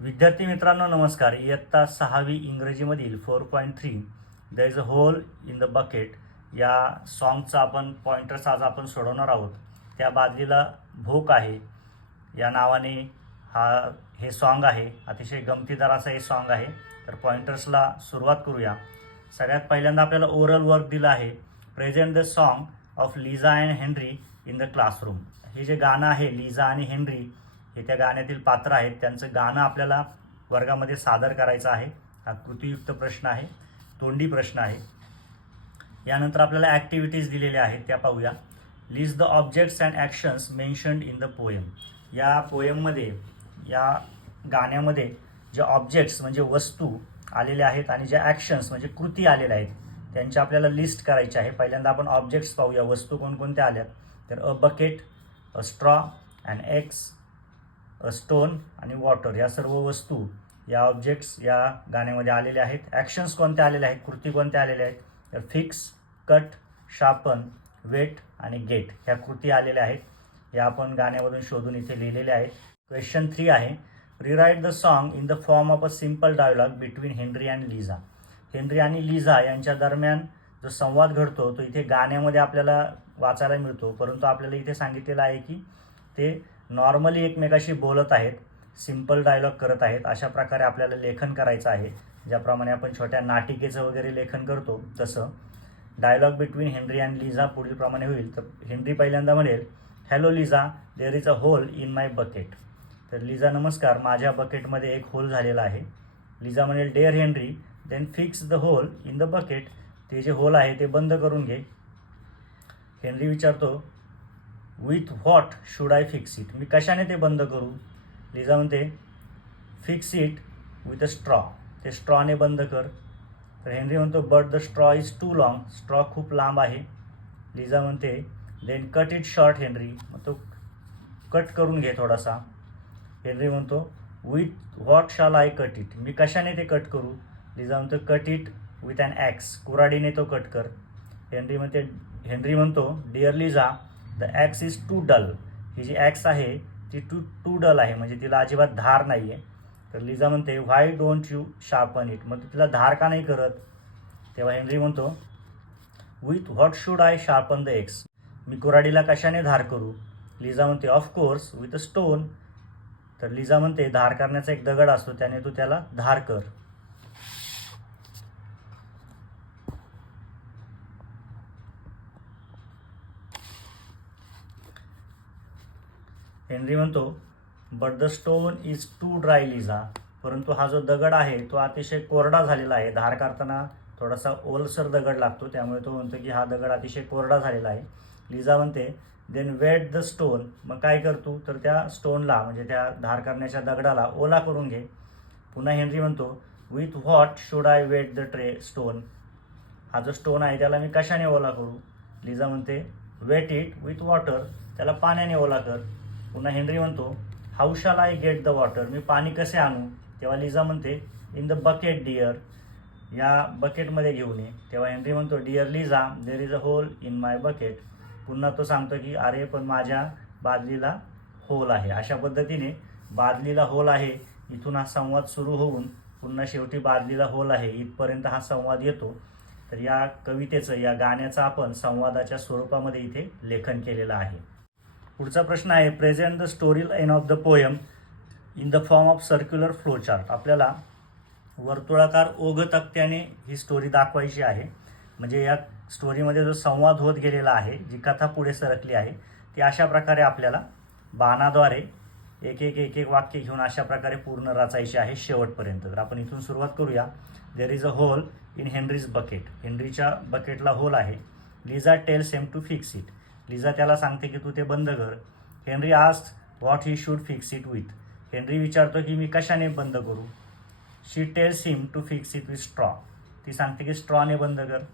विद्यार्थी मित्रांनो नमस्कार. इयत्ता सहावी इंग्रजीमधील four point three there is a hole in the bucket या सॉन्गचा आपण पॉइंटर्स आज आपण सोडवणार आहोत. त्या बादलीला भोक आहे. या नावाने हा हे सॉन्ग आहे. अतिशय गमतीदार असं हे सॉन्ग आहे. तर पॉइंटर्सला सुरुवात करूया. सगळ्यात पहिल्यांदा आपल्याला ओरल वर्क दिलं आहे. Present the song of Liza and Henry in the classroom हे जे गाणं आहे लिझा आणि हेनरी हे त्या गाण्यातील पात्र आहेत. त्यांचं गाणं आपल्याला वर्गामध्ये सादर करायचं आहे. हा कृतीयुक्त प्रश्न आहे. तोंडी प्रश्न आहे. यानंतर आपल्याला ॲक्टिव्हिटीज दिलेल्या आहेत. त्या पाहूया. List the objects and actions mentioned in the poem या पोएममध्ये या गाण्यामध्ये जे ऑब्जेक्ट्स म्हणजे वस्तू आलेल्या आहेत आणि ज्या ॲक्शन्स म्हणजे कृती आलेल्या आहेत त्यांच्या आपल्याला लिस्ट करायची आहे. पहिल्यांदा आपण ऑब्जेक्ट्स पाहूया. वस्तू कोणकोणत्या आल्यात? तर a bucket a straw and axe stone आणि वॉटर या सर्व वस्तू या ऑब्जेक्ट्स या गाण्यामध्ये आलेल्या आहेत. ॲक्शन्स कोणत्या आलेल्या आहेत? कृती कोणत्या आलेल्या आहेत? तर फिक्स कट शापन वेट आणि गेट ह्या कृती आलेल्या आहेत. या आपण गाण्यामधून शोधून इथे लिहिलेल्या आहेत क्वेश्चन थ्री आहे. Rewrite the song in the form of a simple dialogue between Henry and Liza Henry आणि लिझा यांच्या दरम्यान जो संवाद घडतो तो इथे गाण्यामध्ये आपल्याला वाचायला मिळतो. परंतु आपल्याला इथे सांगितलेलं आहे की ते नॉर्मली एकमेकाशी बोलत आहेत सिंपल डायलॉग करत आहेत अशा प्रकारे आपल्याला लेखन करायचं आहे ज्याप्रमाणे आपण छोट्या नाटिकेचं वगैरे लेखन करतो तसं. Dialogue between Henry and Liza पुढीलप्रमाणे होईल. तर हेनरी पहिल्यांदा म्हणेल hello Liza there is a hole in my bucket. तर लिझा नमस्कार माझ्या बकेटमध्ये एक होल झालेला आहे. लिझा म्हणेल dear Henry then fix the hole in the bucket. ते जे होल आहे ते बंद करून घे. हेनरी विचारतो with what should I fix it मी कशाने ते बंद करू? लिझा म्हणते fix it with a straw ते स्ट्रॉने बंद कर. तर हेनरी म्हणतो but the straw is too long straw खूप लांब आहे. लिझा म्हणते then cut it short Henry. मग तो कट करून घे थोडासा. हेनरी म्हणतो with what shall I cut it मी कशाने ते कट करू? लिझा म्हणतो cut it with an axe कुराडीने तो कट कर. हेनरी म्हणते हेनरी म्हणतो dear Liza the axe is too dull ही जी ॲक्स आहे ती टू टू डल आहे. म्हणजे तिला अजिबात धार नाही आहे तर लिझा म्हणते why don't you sharpen it मग तिला धार का नाही करत? तेव्हा हेनरी म्हणतो with what should I sharpen the axe मी कुराडीला कशाने धार करू? लिझा म्हणते of course with a stone तर लिझा म्हणते धार करण्याचा एक दगड असतो त्याने तू त्याला धार कर. हेनरी म्हणतो but the stone is too dry Liza परंतु हा जो दगड आहे तो अतिशय कोरडा झालेला आहे. धार करताना थोडासा ओलसर दगड लागतो त्यामुळे तो म्हणतो की हा दगड अतिशय कोरडा झालेला आहे. लिझा म्हणते देन वेट द स्टोन मग काय करतो? तर त्या स्टोनला म्हणजे त्या धार करण्याच्या दगडाला ओला करून घे. पुन्हा हेनरी म्हणतो with what should I wet the dry stone हा जो स्टोन आहे त्याला मी कशाने ओला करू? लिझा म्हणते वेट इट विथ वॉटर त्याला पाण्याने ओला कर. पुन्हा हेनरी म्हणतो how shall I get the water मी पाणी कसे आणू? तेव्हा लिझा म्हणते इन द बकेट डिअर या बकेटमध्ये घेऊन ये. तेव्हा हेनरी म्हणतो dear Liza there is a hole in my bucket पुन्हा तो सांगतो की अरे पण माझ्या बादलीला होल आहे. अशा पद्धतीने बादलीला होल आहे. इथून हा संवाद सुरू होऊन पुन्हा शेवटी बादलीला होल आहे. इथपर्यंत हा संवाद येतो. तर या कवितेचं या गाण्याचं आपण संवादाच्या स्वरूपामध्ये इथे लेखन केलेलं आहे. पुढचा प्रश्न आहे present the story line of the poem in the form of circular flow chart आपल्याला वर्तुळाकार ओघ तक्त्याने ही स्टोरी दाखवायची आहे. म्हणजे या स्टोरीमध्ये जो संवाद होत गेलेला आहे जी कथा पुढे सरकली आहे ती अशा प्रकारे आपल्याला बाणाद्वारे एक एक एक एक वाक्य घेऊन अशा प्रकारे पूर्ण रचायची आहे शेवटपर्यंत. तर आपण इथून सुरुवात करूया. There is a hole in Henry's bucket हेनरीच्या बकेटला होल आहे. Liza tells same to fix it Liza त्याला सांगते की तू ते बंद कर. Henry asked what he should fix it with. Henry विचारतो की मी कशाने बंद करू? She tells him to fix it with straw ती सांगते की स्ट्रॉने बंद कर.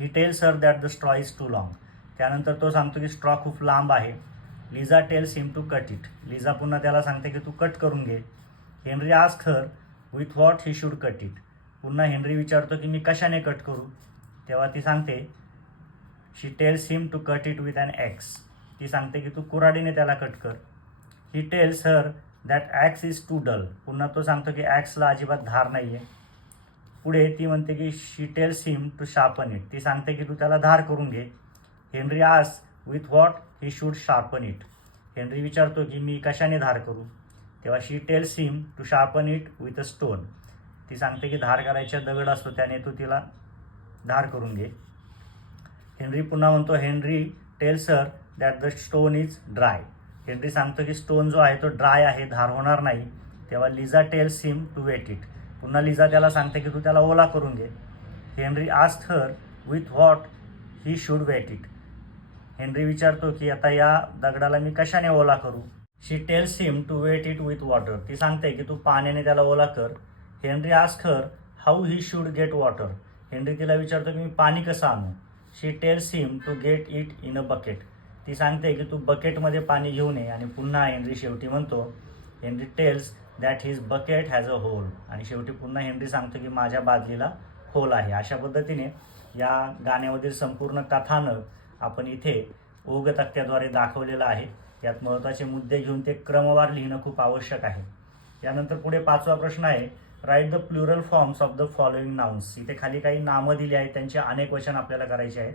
He tells her that the straw is too long त्यानंतर तो सांगतो की स्ट्रॉ खूप लांब आहे. Liza tells him to cut it Liza पुन्हा त्याला सांगते की तू कट करून घे. Henry ask her with what he should cut it पुन्हा हेनरी विचारतो की मी कशाने कट करू? तेव्हा ती सांगते she tells him to cut it with an axe ती सांगते की तू कुराडीने त्याला कट कर. He tells her that axe is too dull पुन्हा तो सांगतो की ॲक्सला अजिबात धार नाही आहे पुढे ती म्हणते की she tells him to sharpen it ती सांगते की तू त्याला धार करून घे. Henry ask with what he should sharpen it Henry विचारतो की मी कशाने धार करू? तेव्हा she tells him to sharpen it with a stone ती सांगते की धार करायचा दगड असतो त्याने तू तिला धार करून घे. हेनरी पुन्हा म्हणतो Henry tells sir that the stone is dry Henry सांगतो की स्टोन जो आहे तो ड्राय आहे धार होणार नाही. तेव्हा Liza tells him to wet it पुन्हा लिझा त्याला सांगते की तू त्याला ओला करून घे. Henry asked her with what he should wet it Henry विचारतो की आता या दगडाला मी कशाने ओला करू? She tells him to wet it with water ती सांगते की तू पाण्याने त्याला ओला कर. Henry ask her how he should get water Henry तिला विचारतो की मी पाणी कसं आणू? She tells him to get it in a bucket ती सांगते की तू बकेटमध्ये पाणी घेऊन ये आणि पुन्हा हेनरी शेवटी म्हणतो Henry tells that his bucket has a hole आणि शेवटी पुन्हा हेनरी सांगतो की माझ्या बादलीला होल आहे. अशा पद्धतीने या गाण्यामधील संपूर्ण कथानक आपण इथे ओघ तक्त्याद्वारे दाखवलेलं आहे. यात महत्त्वाचे मुद्दे घेऊन ते क्रमवार लिहिणं खूप आवश्यक आहे. यानंतर पुढे पाचवा प्रश्न आहे. Write the plural forms of the following nouns इथे खाली काही नामं दिली आहेत त्यांचे अनेक वचन आपल्याला करायचे आहेत.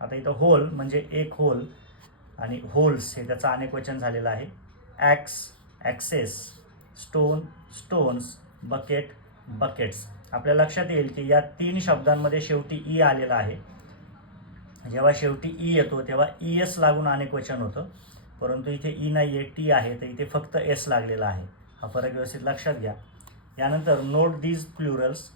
आता इथं होल म्हणजे एक होल आणि होल्स हे त्याचं अनेक वचन झालेलं आहे. Axe axes stone stones bucket buckets आपल्या लक्षात येईल की या तीन शब्दांमध्ये शेवटी ई आलेला आहे. जेव्हा शेवटी ई येतो तेव्हा ई एस लागून अनेक वचन होतं. परंतु इथे e ई नाही आहे टी आहे तर इथे फक्त एस लागलेला आहे. हा फरक व्यवस्थित लक्षात घ्या. यानंतर नोट दीज प्लुरल्स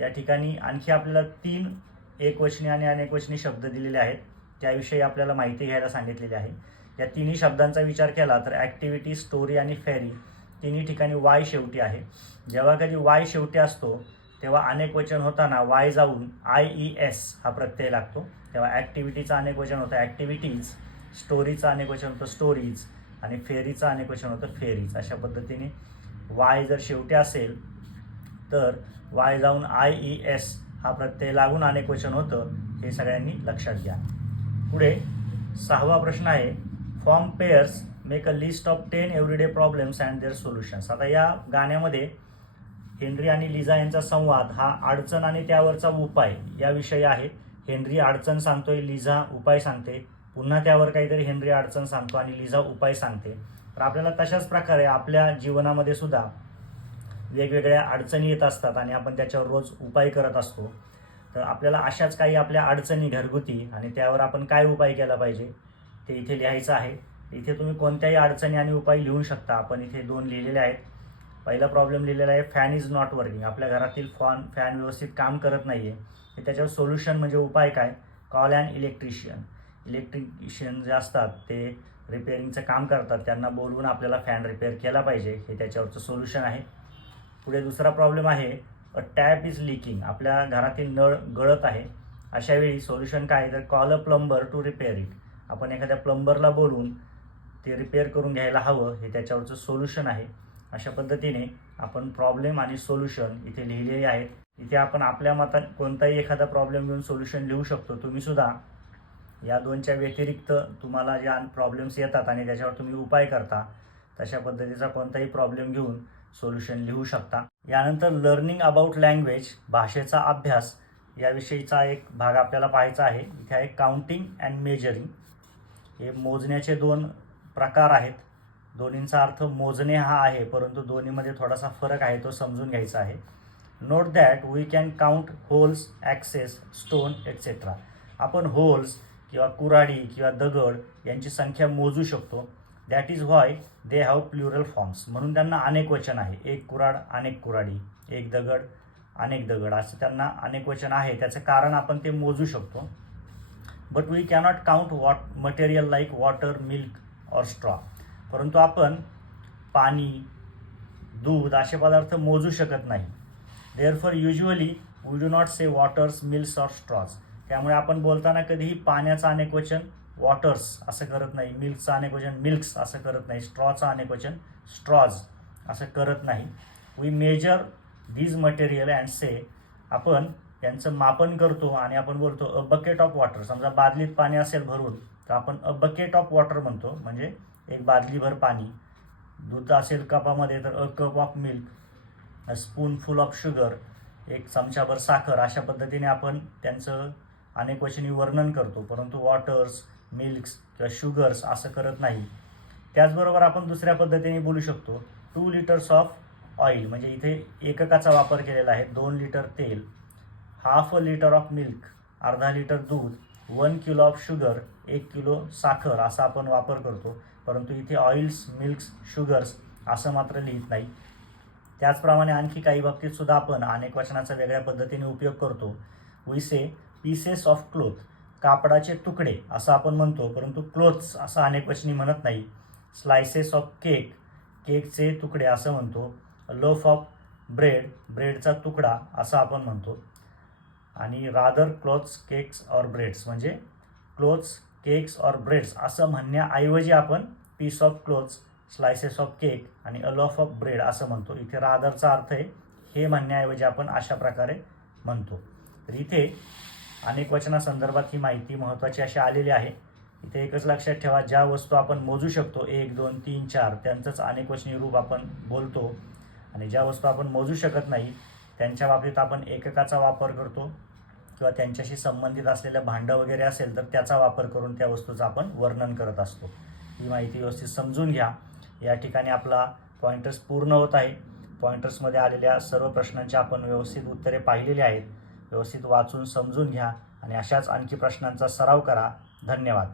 या ठिकाणी आणखी आपल्याला तीन एकवचनी आणि अनेकवचनी शब्द दिलेले आहेत. त्याविषयी आपल्याला माहिती घ्यायला सांगितलेली आहे. या तिन्ही शब्दांचा विचार केला तर ॲक्टिव्हिटी स्टोरी आणि फेरी तिन्ही ठिकाणी वाय शेवटी आहे. जेव्हा कधी वाय शेवटी असतो तेव्हा अनेक वचन होताना वाय जाऊन आय ई एस हा प्रत्यय लागतो. तेव्हा ॲक्टिव्हिटीचं अनेक वचन होतं ॲक्टिव्हिटीज स्टोरीचं अनेक वचन होतं स्टोरीज आणि फेरीचं अनेक वचन होतं फेरीज अशा पद्धतीने. वाय जर शेवटी असेल तर वाय जाऊन आय ई एस हा प्रत्यय लागून अनेक वचन होतं हे सगळ्यांनी लक्षात घ्या. पुढे सहावा प्रश्न आहे form pairs make a list of ten everyday problems and their solutions आता या गाण्यामध्ये हेनरी आणि लिझा यांचा संवाद हा अडचण आणि त्यावरचा उपाय याविषयी आहे. हेनरी अडचण सांगतोय लिझा उपाय सांगते. पुन्हा त्यावर काहीतरी हेनरी अडचण सांगतो आणि लिझा उपाय सांगते. तर आपल्याला तशाच प्रकारे आपल्या जीवनामध्ये सुद्धा वेगवेगळ्या अडचणी येत असतात आणि आपण त्याच्यावर रोज उपाय करत असतो. तर आपल्याला अशाच काही आपल्या अडचणी घरगुती आणि त्यावर आपण काय उपाय केला पाहिजे ते इथे लिहायचं आहे. इथे तुम्ही कोणत्याही अडचणी आणि उपाय लिहू शकता. आपण इथे दोन लिहिलेले आहेत. पहिला प्रॉब्लेम लिहिलेला आहे फॅन इज नॉट वर्किंग आपल्या घरातील फॉन फॅन व्यवस्थित काम करत नाही आहे त्याच्यावर सोल्युशन म्हणजे उपाय काय? कॉल अँड इलेक्ट्रिशियन इलेक्ट्रिशियन जे असतात ते रिपेअरिंगचं काम करतात त्यांना बोलवून आपल्याला फॅन रिपेअर केला पाहिजे हे त्याच्यावरचं सोल्युशन आहे. पुढे दुसरा प्रॉब्लेम आहे अ टॅप इज लिकिंग आपल्या घरातील नळ गळत आहे. अशा वेळी सोल्युशन काय? तर call a plumber to repair it आपण एखाद्या प्लंबरला बोलून ते रिपेअर करून घ्यायला हवं हे त्याच्यावरचं सोल्युशन आहे. अशा पद्धतीने आपण प्रॉब्लेम आणि सोल्युशन इथे लिहिलेले आहेत. इथे आपण आपल्या मतात कोणताही एखादा प्रॉब्लेम घेऊन सोल्युशन लिहू शकतो. तुम्ही सुद्धा या दोनच्या व्यतिरिक्त तुम्हाला ज्या प्रॉब्लेम्स येतात आणि त्याच्यावर तुम्ही उपाय करता तशा पद्धतीचा कोणताही प्रॉब्लेम घेऊन सोल्युशन लिहू शकता. यानंतर लर्निंग अबाउट लँग्वेज भाषेचा अभ्यास याविषयीचा एक भाग आपल्याला पाहायचा आहे. इथे आहे काउंटिंग अँड मेजरिंग हे मोजण्याचे दोन प्रकार आहेत. दोन्हींचा अर्थ मोजणे हा आहे परंतु दोन्हीमध्ये थोडासा फरक आहे तो समजून घ्यायचा आहे. Note that we can count holes axes stone etcetera आपण होल्स किंवा कुऱ्हाडी किंवा दगड यांची संख्या मोजू शकतो. That is why they have plural forms म्हणून त्यांना अनेक वचन आहे. एक कुऱ्हाड अनेक कुऱ्हाडी एक दगड अनेक दगड. असं त्यांना अनेक वचन आहे. त्याचं कारण आपण ते मोजू शकतो. But we cannot count what material like water milk or straw परंतु आपण पाणी दूध असे पदार्थ मोजू शकत नाही. Therefore usually we do not say waters milks or straws त्यामुळे आपण बोलताना कधीही पाण्याचं अनेक वचन वॉटर्स असं करत नाही मिल्कचं अनेक वचन मिल्क्स असं करत नाही स्ट्रॉचं अनेक वचन स्ट्रॉज असं करत नाही. We measure these material and say आपण यांचं मापन करतो आणि आपण बोलतो अ बकेट ऑफ वॉटर समजा बादलीत पाणी असेल भरून तर आपण अ बकेट ऑफ वॉटर म्हणतो म्हणजे एक बादलीभर पाणी. दूध असेल कपामध्ये तर a cup of milk a spoonful of sugar एक चमचाभर साखर. अशा पद्धतीने आपण त्यांचं अनेक वचनी वर्णन करतो परंतु वॉटर्स मिल्क्स किंवा शुगर्स असं करत नाही. त्याचबरोबर आपण दुसऱ्या पद्धतीने बोलू शकतो टू लिटर्स ऑफ ऑइल म्हणजे इथे एककाचा वापर केलेला आहे दोन लिटर तेल half a litre of milk अर्धा लिटर दूध वन किलो ऑफ शुगर एक किलो साखर असा आपण वापर करतो परंतु इथे ऑइल्स मिल्क्स शुगर्स असं मात्र लिहित नाही. त्याचप्रमाणे आणखी काही बाबतीत सुद्धा आपण अनेक वचनाचा वेगळ्या पद्धतीने उपयोग करतो. विसे पीसेस ऑफ क्लोथ कापडाचे तुकडे असं आपण म्हणतो परंतु क्लोथ्स असं अनेक वचनी म्हणत नाही. स्लायसेस ऑफ केक केकचे तुकडे असं म्हणतो. लोफ ऑफ ब्रेड ब्रेडचा तुकडा असं आपण म्हणतो. आणि rather clothes cakes or breads म्हणजे क्लोथ्स केक्स ऑर ब्रेड्स असं म्हणण्याऐवजी आपण piece of clothes slices of cake आणि अ लॉफ ऑफ ब्रेड असं म्हणतो. इथे रादरचा अर्थ आहे हे म्हणण्याऐवजी आपण अशा प्रकारे म्हणतो. तर इथे अनेक वचनासंदर्भात ही माहिती महत्त्वाची अशी आलेली आहे. इथे एकच लक्षात ठेवा ज्या वस्तू आपण मोजू शकतो एक दोन तीन चार त्यांचंच अनेक वचनी रूप आपण बोलतो. आणि ज्या वस्तू आपण मोजू शकत नाही त्यांच्या बाबतीत आपण एककाचा वापर करतो. किंवा त्यांच्याशी संबंधित असलेलं भांडं वगैरे असेल तर त्याचा वापर करून त्या वस्तूचं आपण वर्णन करत असतो. ही माहिती व्यवस्थित समजून घ्या. या ठिकाणी आपला पॉइंटर्स पूर्ण होत आहे. पॉइंटर्समध्ये आलेल्या सर्व प्रश्नांची आपण व्यवस्थित उत्तरे पाहिलेली आहेत. व्यवस्थित वाचून समजून घ्या आणि अशाच आणखी प्रश्नांचा सराव करा. धन्यवाद.